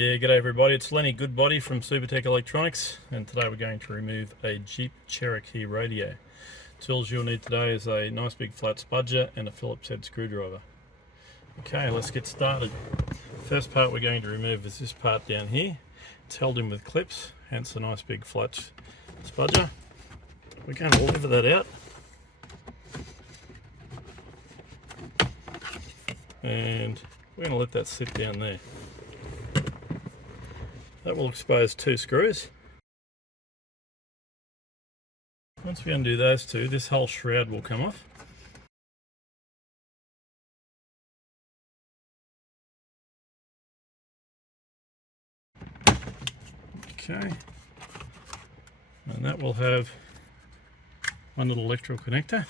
Yeah, g'day everybody, it's Lenny Goodbody from Supertech Electronics, and today we're going to remove a Jeep Cherokee radio. Tools you'll need today is a nice big flat spudger and a Phillips head screwdriver. Okay, let's get started. First part we're going to remove is this part down here. It's held in with clips, hence a nice big flat spudger. We're going to lever that out. And we're going to let that sit down there. That will expose two screws. Once we undo those two, this whole shroud will come off. Okay, and that will have one little electrical connector.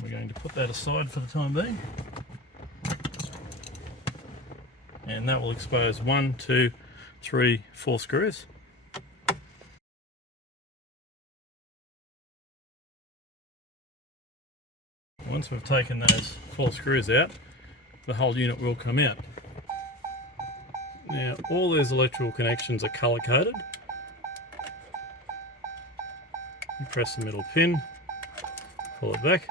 We're going to put that aside for the time being. And that will expose 1, 2, 3, 4 screws. Once we've taken those 4 screws out, the whole unit will come out. Now, all these electrical connections are color coded. You press the middle pin, pull it back.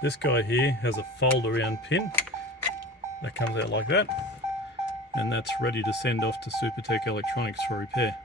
This guy here has a fold around pin that comes out like that, and that's ready to send off to Supertech Electronics for repair.